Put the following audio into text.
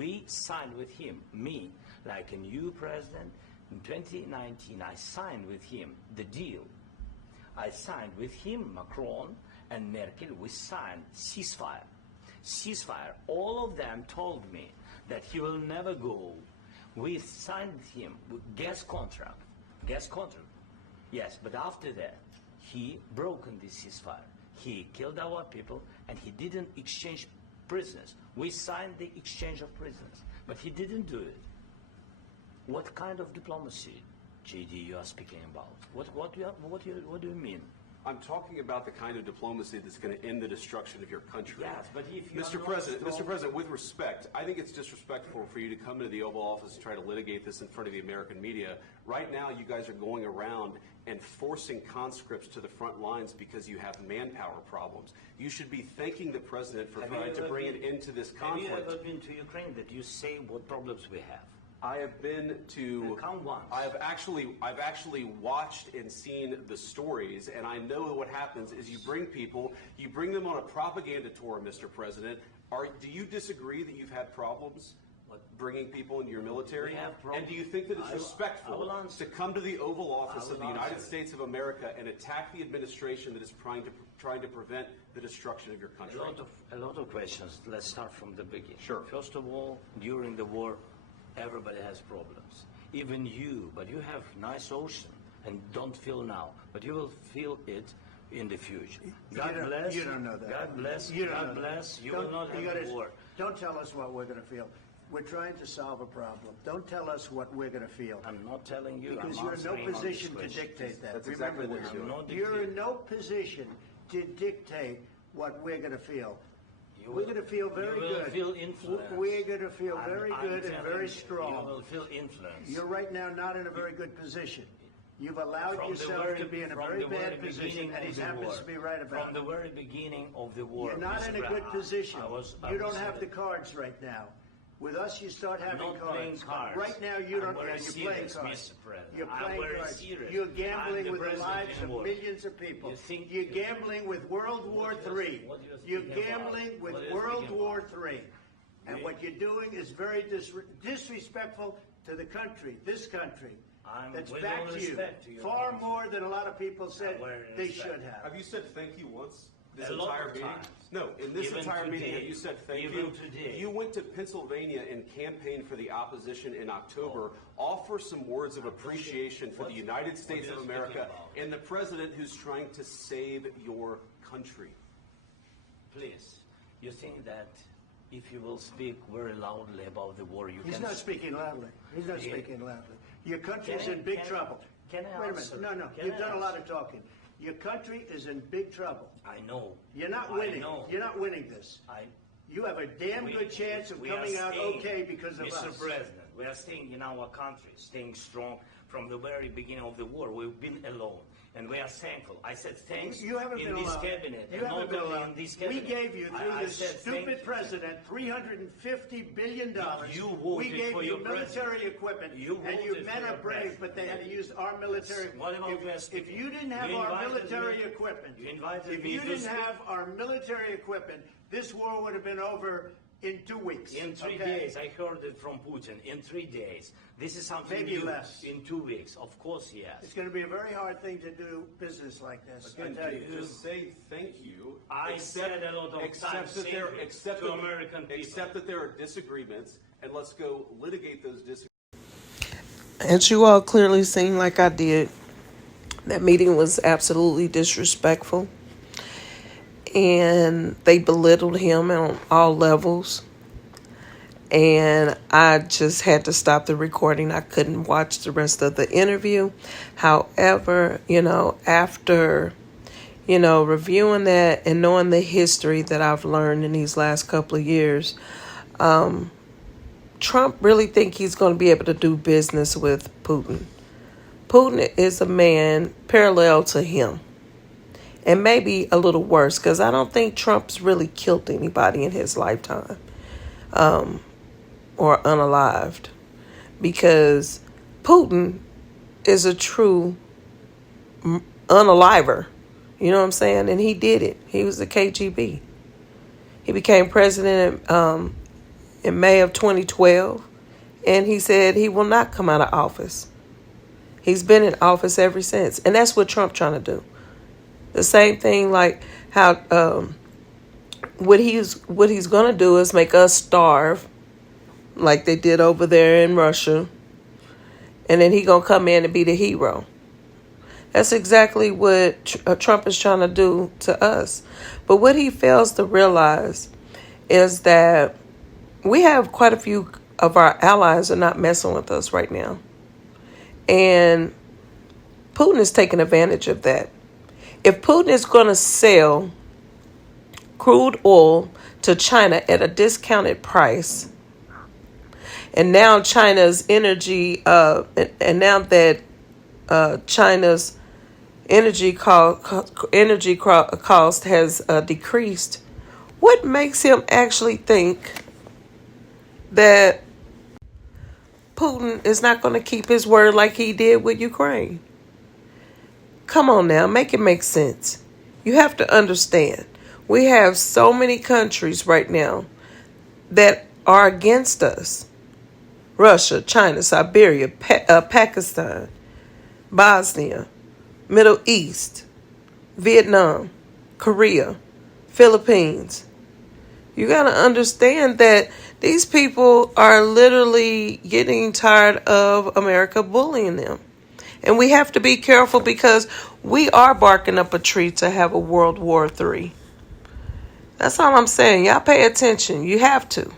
we signed with him, me, like a new president, in 2019, I signed with him the deal. I signed with him, Macron and Merkel, we signed ceasefire. Ceasefire. All of them told me that he will never go. We signed with him gas contract. Gas contract. Yes, but after that, he broken this ceasefire. He killed our people and he didn't exchange prisoners. We signed the exchange of prisoners, but he didn't do it. What kind of diplomacy, JD, you are speaking about? What do you mean? I'm talking about the kind of diplomacy that's going to end the destruction of your country. Yes, but if you Mr. President, with respect, I think it's disrespectful for you to come into the Oval Office and try to litigate this in front of the American media. Right now, you guys are going around and forcing conscripts to the front lines because you have manpower problems. You should be thanking the President for trying to bring an end to this conflict. Have you ever been to Ukraine that you say what problems we have? I have been to. Count once. I've actually watched and seen the stories, and I know what happens is you bring them on a propaganda tour, Mr. President. Do you disagree that you've had problems bringing people into your military? And do you think that it's respectful to come to the Oval Office of the United States of America and attack the administration that is trying to prevent the destruction of your country? A lot of questions. Let's start from the beginning. Sure. First of all, during the war, everybody has problems. Even you, but you have nice ocean and don't feel now, but you will feel it in the future. God bless. You don't know that. God bless. You don't God know bless. that. You will not have a war. Don't tell us what we're going to feel. We're trying to solve a problem. Don't tell us what we're going to feel. I'm not telling you. Because you're in no position to dictate that. That's Remember exactly this. what You're in no position to dictate what we're going to feel. We're going to feel very good. You will feel influence. We're going to feel very good and very strong. You will feel influence. You're right now not in a very good position. You've allowed yourself to be in a very bad position, and he happens to be right about it. From the very beginning of the war. You're not in a good position. You don't have the the cards right now. With us, you start having not playing cards. Right now, you don't. You're playing cards. Mr. President. You're playing cards. Serious. You're gambling with the lives of war. millions of people. You're gambling with World War III. You're gambling with World War III. And what you're doing is very disrespectful to the country, this country. That's back to you. Far more than a lot of people said they should have. Have you said thank you once? This A lot entire of meeting? times. No, in this Even entire meeting, today. have you said thank Even you? today. You went to Pennsylvania and campaigned for the opposition in October. Offer some words of appreciation for the United States of America and the president who's trying to save your country. Please, you think that if you will speak very loudly about the war, you He's can... not speaking loudly. He's not speaking loudly. Your country is in big trouble. Can I Wait a answer? minute. No. Can You've I done a lot answer? of talking. Your country is in big trouble. I know. You're not I winning. know. You're not winning this. You have a damn good chance of coming out okay because of us. Mr. President, we are staying in our country, staying strong from the very beginning of the war. We've been alone, and we are thankful. I said thanks You haven't in been this alone. cabinet. You and haven't not been only alone. in this We cabinet. gave you, through I this said thank stupid you. president, $350 billion. You voted We gave for you your military president. equipment, You and you voted men for are your brave, president. but they had to use our military. What about West If you didn't have You our invited military me- equipment, you invited if me you to didn't speak- have our military equipment, this war would have been over in 2 weeks. In 3 okay? days, I heard it from Putin. In 3 days. This is something Maybe new. less. In 2 weeks. Of course, yes. It's going to be a very hard thing to do business like this. I Again, tell you. just say thank you. I said a lot of times American people. Accept that there are disagreements, and let's go litigate those disagreements. As you all clearly seen, like I did, that meeting was absolutely disrespectful. And they belittled him on all levels. And I just had to stop the recording. I couldn't watch the rest of the interview. However, after, reviewing that and knowing the history that I've learned in these last couple of years, Trump really think he's going to be able to do business with Putin. Putin is a man parallel to him. And maybe a little worse, because I don't think Trump's really killed anybody in his lifetime or unalived. Because Putin is a true unaliver. You know what I'm saying? And he did it. He was the KGB. He became president in May of 2012, and he said he will not come out of office. He's been in office ever since, and that's what Trump trying to do. The same thing, like how what he's going to do is make us starve, like they did over there in Russia, and then he going to come in and be the hero. That's exactly what Trump is trying to do to us. But what he fails to realize is that we have quite a few of our allies are not messing with us right now. And Putin is taking advantage of that. If Putin is going to sell crude oil to China at a discounted price, and now China's energy, and now that China's energy cost has decreased, what makes him actually think that Putin is not going to keep his word like he did with Ukraine? Come on now, make it make sense. You have to understand, we have so many countries right now that are against us. Russia, China, Siberia, Pakistan, Bosnia, Middle East, Vietnam, Korea, Philippines. You got to understand that these people are literally getting tired of America bullying them. And we have to be careful because we are barking up a tree to have a World War III. That's all I'm saying. Y'all pay attention. You have to.